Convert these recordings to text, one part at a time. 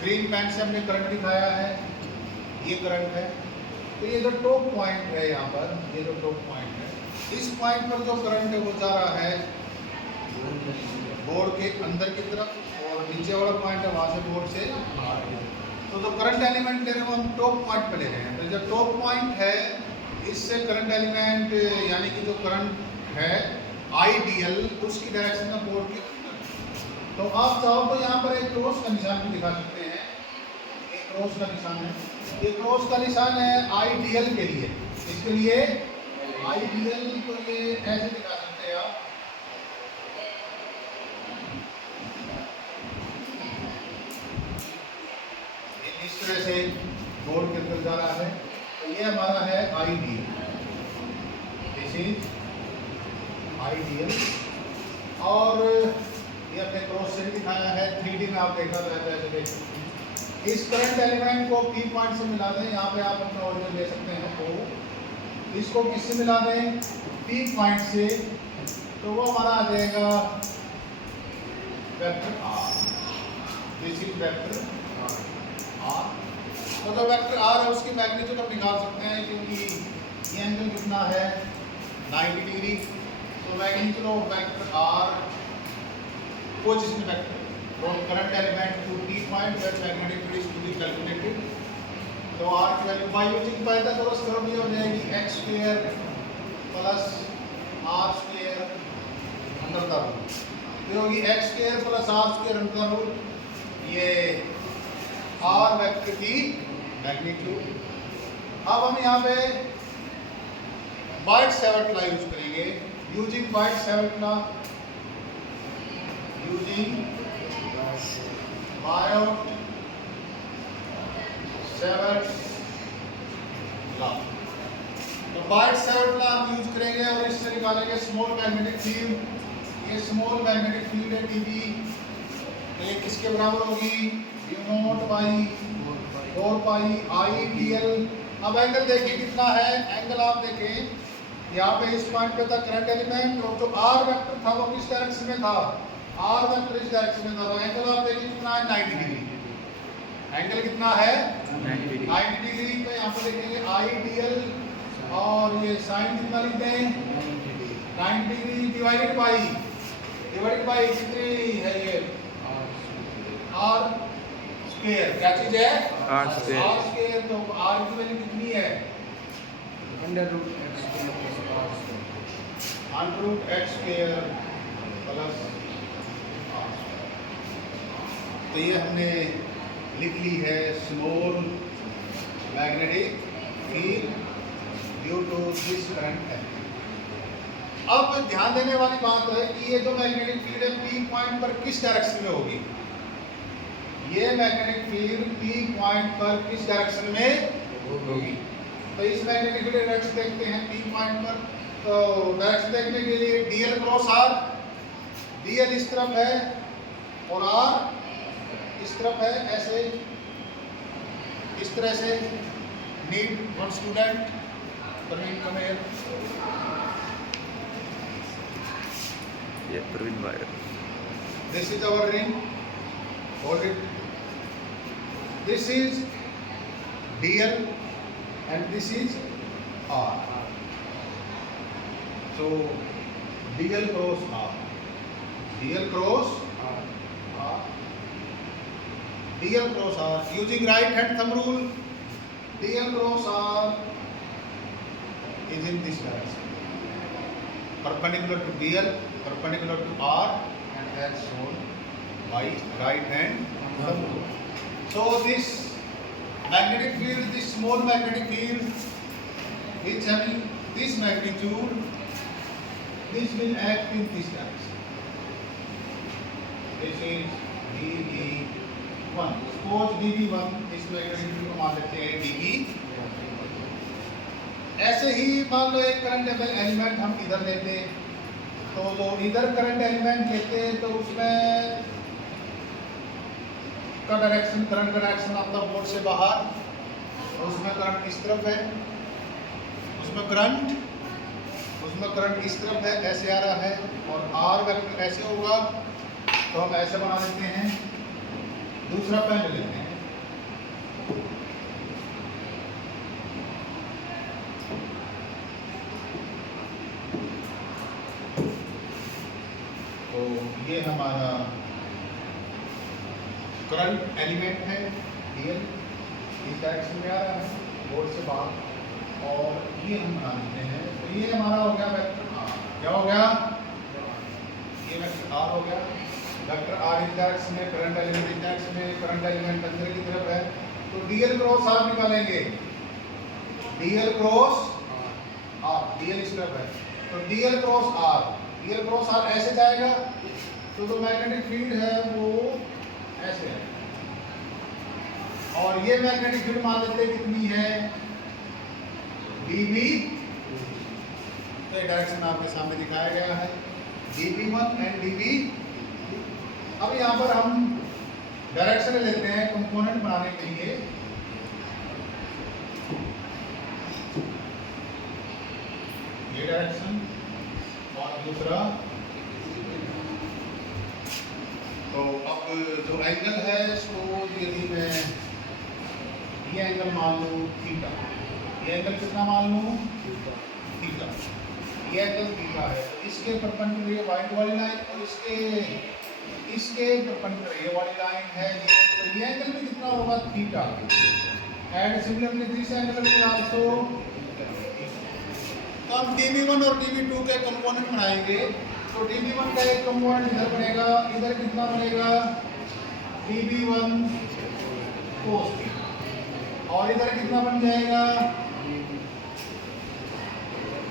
Green pen से हमने current दिखाया है, ये करंट है। तो ये जो टॉप पॉइंट है यहाँ पर, ये जो टॉप पॉइंट है, इस पॉइंट पर जो करंट है वो जा रहा है बोर्ड के अंदर की तरफ, और नीचे वाला पॉइंट है वहाँ से बोर्ड से बाहर। तो जो करंट एलिमेंट ले रहे हैं वो हम टॉप पॉइंट पे ले रहे हैं। तो जो टॉप पॉइंट है इससे करंट एलिमेंट यानी कि जो करंट है आईडीएल उसकी डायरेक्शन में बोर्ड के अंदर। तो आप चाहो तो यहाँ पर एक क्रॉस का निशान भी दिखा सकते हैं, एक क्रॉस का निशान है, ये क्रॉस का निशान है आईडीएल के लिए। इसके लिए आईडीएल को ये ऐसे दिखा सकते हैं आप, इस तरह से बोर्ड के अंदर जा रहा है। तो ये हमारा है आईडीएल, दिस इज आईडीएल। और ये अपने क्रॉस से दिखाया है, 3D में आप देखा रहता है। जैसे इस करंट एलिमेंट को पी पॉइंट से मिला दें, यहाँ पे आप अपना ओरिजिन ले सकते हैं तो इसको किससे मिला दें, पी पॉइंट से, तो वो हमारा आ जाएगा vector R, this is vector R. तो जो वेक्टर आर है उसकी मैग्नीट्यूड हम निकाल सकते हैं, क्योंकि ये एंगल कितना है 90 डिग्री। तो magnitude of vector R position vector from current element to P point where magnetic field is to be calculated. तो आर की value by using Pythagoras theorem ये हो जाएगी x square plus r square under the root. ये होगी x square plus r square under the root, ये r vector की magnitude. अब हम यहाँ पे बाइट-सेवर्ट लॉ यूज करेंगे, using Biot Savart law, using Biot Savart law. तो बाइट-सेवर्ट लॉ हम यूज करेंगे और इससे निकालेंगे स्मॉल मैग्नेटिक फील्ड। ये स्मॉल मैग्नेटिक फील्ड है dB, तो ये किसके बराबर होगी, mu naught by 4 pi IDL। अब एंगल देखिए कितना है, एंगल आप देखें यहाँ पे इस पॉइंट पे था करंट एलिमेंट, और जो आर वेक्टर था वो किस डायरेक्शन में था, आर वेक्टर इस डायरेक्शन में था। तो एंगल आप देखिए कितना है 90 डिग्री, एंगल कितना है 90 डिग्री। तो यहाँ पे देखेंगे IDL और ये साइन कितना लिखते हैं 90 डिग्री डिवाइडेड बाई कितनी है ये आर स्क्वायर, क्या चीज है आर स्क्वायर। तो आर की वैल्यू कितनी है under root X square plus R. तो ये हमने लिख ली है small magnetic field due to this current है। अब ध्यान देने वाली बात है कि ये जो मैग्नेटिक फील्ड है पी पॉइंट पर किस डायरेक्शन में होगी, ये मैग्नेटिक फील्ड पी पॉइंट पर किस डायरेक्शन में होगी। तो इस मैग्नेटिक फील्ड डायरेक्शन देखते हैं पी पॉइंट पर। तो डायरेक्शन देखने के लिए डीएल क्रॉस आर, डीएल इस तरफ है और आर इस तरफ है, ऐसे इस तरह से। नीड वन स्टूडेंट प्रवीण कमेर, ये प्रवीण भाई, this is our ring, hold it, this is DL and this is R. So DL cross R, DL cross R, DL cross R. Using right hand thumb rule, DL cross R is in this direction, perpendicular to DL, perpendicular to R, and that's shown by right hand thumb rule. So this magnetic field, this small magnetic field which having this magnitude, this will act in this direction. This is dB1. Suppose dB1, इस magnetic field को मान लेते हैं dB। ऐसे ही मान लो एक current element हम इधर लेते हैं, तो जो इधर करंट एलिमेंट लेते हैं तो उसमें का डायरेक्शन, करंट का डायरेक्शन आपका बोर्ड से बाहर, और उसमें करंट इस तरफ है, उसमें करंट इस तरफ है, ऐसे आ रहा है, और आर वेक्टर ऐसे होगा। तो हम ऐसे बना लेते हैं, दूसरा पेन ले लेते हैं, ये हमारा करंट एलिमेंट है डीएल, इस डायरेक्शन में आ रहा है बोर्ड से बाहर, और ये हम बना लेते हैं। तो ये हमारा हो गया वेक्टर आर। क्या हो गया? ये वेक्टर आर हो गया। वेक्टर आर इस डायरेक्शन में, करंट एलिमेंट इस डायरेक्शन में, करंट एलिमेंट अंदर की तरफ है। तो डीएल क्रॉस आर निकालेंगे, डीएल क्रॉस आर, डीएल इस तरफ है तो DL cross R, DL cross R ऐसे जाएगा तो जो मैग्नेटिक फील्ड है वो ऐसे है, और ये मैग्नेटिक फील्ड मान लेते हैं कितनी है, dB। तो डायरेक्शन आपके सामने दिखाया गया है dB1 एंड dB। अब यहाँ पर हम डायरेक्शन लेते हैं कंपोनेंट बनाने के लिए। ये डायरेक्शन और दूसरा, तो अब जो एंगल है इसको यदि मैं ये एंगल मान लूँ थीटा, ये एंगल कितना मान लूँ थीटा, ये एंगल थीटा है, इसके परपेंडिकुलर ये वाइट वाली लाइन और इसके परपेंडिकुलर ये वाली लाइन है ये, तो ये एंगल भी कितना होगा theta. And similarly this angle will also. तो हम dB1 और dB2 के कंपोनेंट बनाएंगे। तो dB1 का एक कंपोनेंट इधर बनेगा, इधर कितना बनेगा dB1 cos थीटा, और इधर कितना बन जाएगा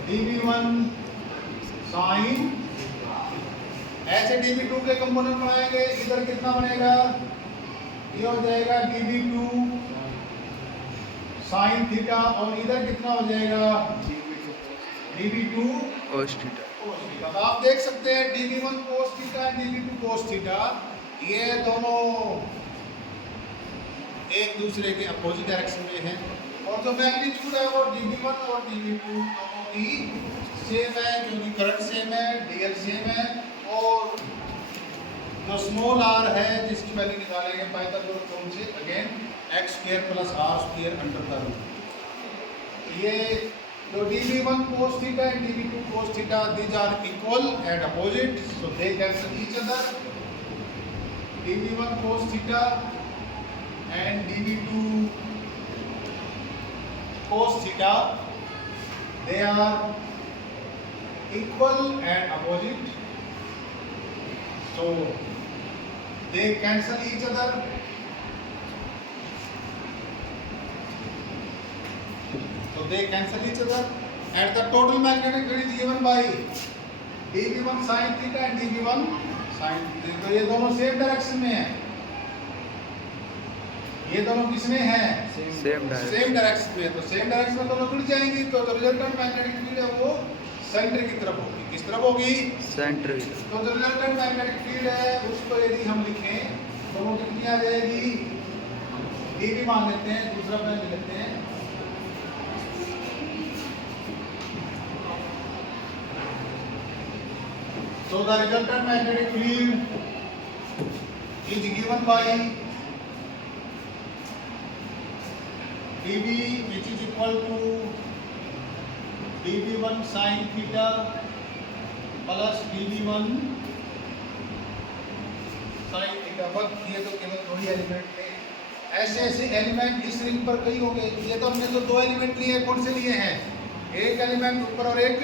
dB1 sin। ऐसे dB2 के कंपोनेंट बनाएंगे, इधर कितना बनेगा, ये हो जाएगा dB2 sin थीटा, और इधर कितना हो जाएगा dB2 cos थीटा। तो आप देख सकते हैं dB1 cos थीटा और dB2 cos थीटा, ये दोनों एक दूसरे के अपोजिट डायरेक्शन में हैं, और जो मैग्नीट्यूड है वो dB1 और dB2 दोनों की सेम है, क्योंकि करंट सेम है, डीएल सेम है, और जो स्मॉल आर है जिसकी वैल्यू निकालेंगे पाइथागोरस थ्योरम से, again x² + r² under the root. ये जो dB1 cos theta and dB2 cos theta, these are equal and opposite, so they cancel each other. dB1 cos theta and dB2 cos theta, they are equal and opposite, so they cancel each other. So they cancel each other, and the total magnetic field is given by dB1 sin theta and dB1 sin theta। तो ये दोनों same direction में है, ये दोनों किसमें है, same direction में। तो सेम डायरेक्शन में दोनों जुड़ जाएंगी, तो रिजल्टेंट मैग्नेटिक फील्ड है वो सेंटर की तरफ होगी। किस तरफ होगी, सेंटर। तो जो रिजल्टेंट मैग्नेटिक फील्ड है उसको यदि हम लिखें तो वो कितनी आ जाएगी, dB मान लेते हैं, दूसरा पहले लेते हैं, so the resultant magnetic field is given by dB, which is equal to dB1 sin theta plus dB1 sin theta। But ये तो केवल दो ही एलिमेंट थे, ऐसे ऐसे एलिमेंट इस रिंग पर कई होंगे। ये तो हमने तो दो एलिमेंट लिए, कौन से लिए हैं, एक एलिमेंट ऊपर और एक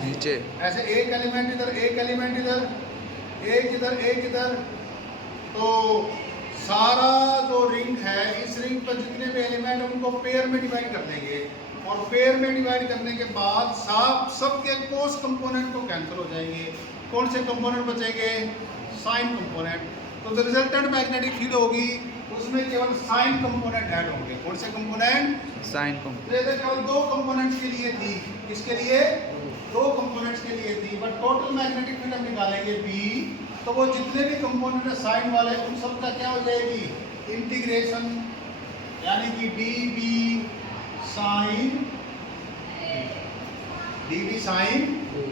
नीचे, ऐसे एक एलिमेंट इधर, एक एलिमेंट इधर, एक इधर, एक इधर। तो सारा जो रिंग है, इस रिंग पर जितने भी एलिमेंट हैं उनको पेयर में डिवाइड कर देंगे, और पेयर में डिवाइड करने के बाद सबके कोस कंपोनेंट को कैंसिल हो जाएंगे। कौन से कंपोनेंट बचेंगे, साइन कंपोनेंट। तो जो रिजल्टेंट मैग्नेटिक फील्ड होगी उसमें केवल साइन कंपोनेंट ऐड होंगे। कौन से कंपोनेंट, साइन कंपोनेंट। तो केवल दो कंपोनेंट्स के लिए थी, किसके लिए, दो कंपोनेंट्स के लिए थी, बट टोटल मैग्नेटिक फील्ड हम निकालेंगे B, तो वो जितने भी कंपोनेंट है साइन वाले उन सब का क्या हो जाएगी, इंटीग्रेशन, यानी कि dB साइन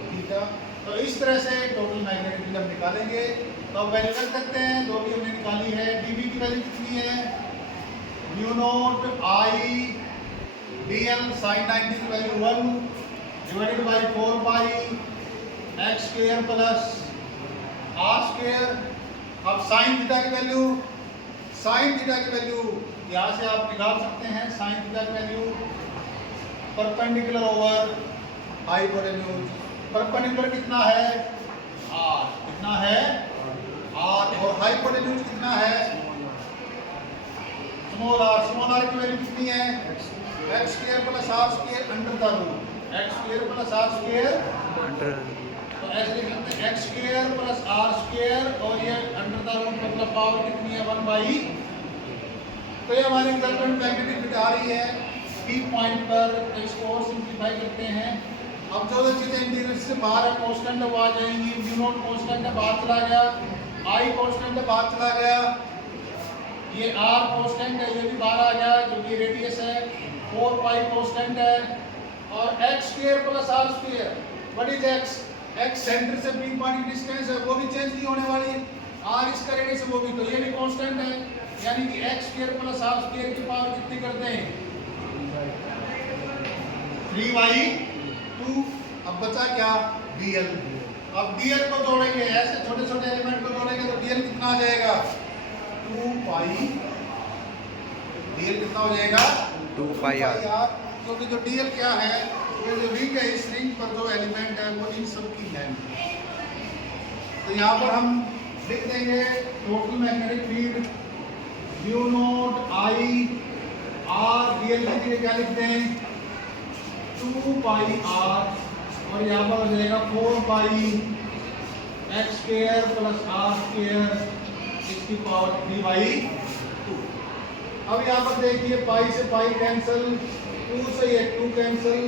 थीटा। तो इस तरह से टोटल मैग्नेटिक फील्ड हम निकालेंगे। तो वैल्यू रख सकते हैं, दो भी हमने निकाली है। dB की वैल्यू कितनी है, μ0 I dl sin 90 की value 1 divided by 4 pi x² plus are square. अब साइन थीटा की वैल्यू, साइन थीटा की वैल्यू यहाँ से आप निकाल सकते हैं। साइन थीटा की value perpendicular over hypotenuse. Perpendicular कितना है? आर। कितना है? आर। और हाइपोटेन्यूज कितना है? Small R. स्मॉल आर की वैल्यू कितनी है? X square plus are square under the root. X square plus are square under तो ऐसे लिख सकते हैं X square plus are square और ये अंडर द रूट मतलब पावर कितनी है? 1/। तो ये हमारी रिजल्टेंट मैग्नेटिक फिट आ रही है पी पॉइंट पर। तो इसको और सिंपलीफाई करते हैं। अब जो चीजें इंटीग्रल से बाहर है कांस्टेंट है वो आ जाएंगी। म्यू नॉट कांस्टेंट है बाहर चला गया, आई कांस्टेंट है बाहर चला गया, ये आर कांस्टेंट है ये भी बाहर आ गया जो कि रेडियस है। 4 पाई कांस्टेंट है और x square plus are square. What is x? X centre से पी पॉइंट की डिस्टेंस है वो भी चेंज नहीं होने वाली। आर इसका रेडियस है वो भी, तो ये भी कांस्टेंट है। यानी कि x square plus are square की पावर कितनी करते हैं? 3/2। अब बचा क्या? dl। अब dl को जोड़ेंगे, ऐसे छोटे छोटे एलिमेंट को जोड़ेंगे तो dl कितना आ जाएगा? 2 पाई। dl कितना हो जाएगा? 2 पाई आर। क्योंकि जो dl क्या है, ये जो रिंग है इस रिंग पर जो एलिमेंट है वो इन सब की लेंथ है। तो यहाँ पर हम लिख देंगे total magnetic field mu not I R dl की जगह क्या लिख दें? 2 पाई आर और यहाँ पर हो जाएगा 4 pi x square plus are square इसकी पावर 3/2। अब यहाँ पर देखिए पाई से पाई कैंसिल, 2 से ये 2 कैंसिल,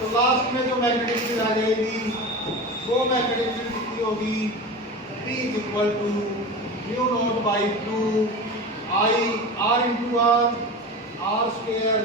तो लास्ट में जो मैग्नेटिक फील्ड आ जाएगी वो मैग्नेटिक फील्ड कितनी होगी? P is equal to mu naught by 2 I r into r, r square